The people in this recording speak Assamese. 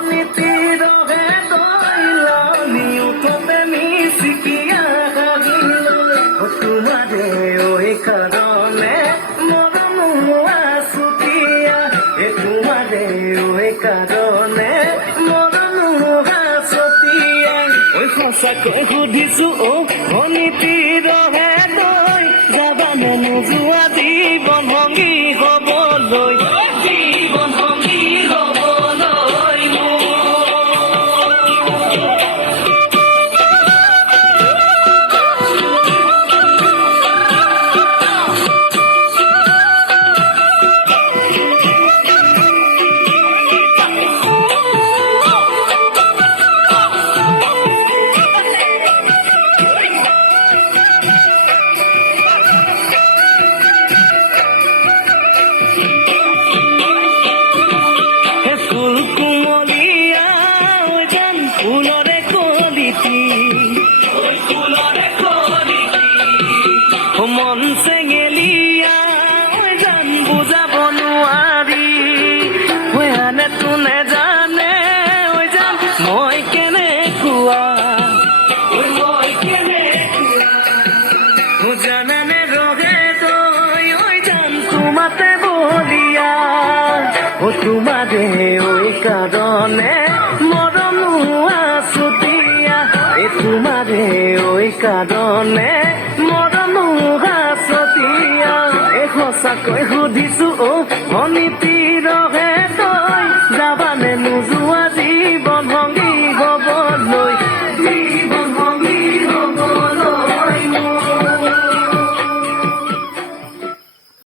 অনীতিৰহে দৈলানি উঠতে মিচিকিয়া সাজিলৈ তোমাৰে ঐ কাৰণে মৰম আছুতীয়া তোমাৰে ঐ কাৰণে মৰম আছুতীয়া ঐ সঁচাকৈ সুধিছো অনীতিৰহে দৈ যাবানে নোযোৱা জীৱন সংগী হ'বলৈ জীৱন সংগী হ'বলৈ ফুলৰে কলিতি মন চেঙেলীয়া জান বুজাব নোৱাৰি আনে তোনে জানে জান মই কেনেকুৱা জানানে ৰগে তই জান তোমাতে বলিয়া তোমাৰে কাৰণে মৰম আছুতীয়া তোমাৰে কাৰণে মৰম আছুতীয়া সঁচাকৈ সুধিছো অনীতিৰ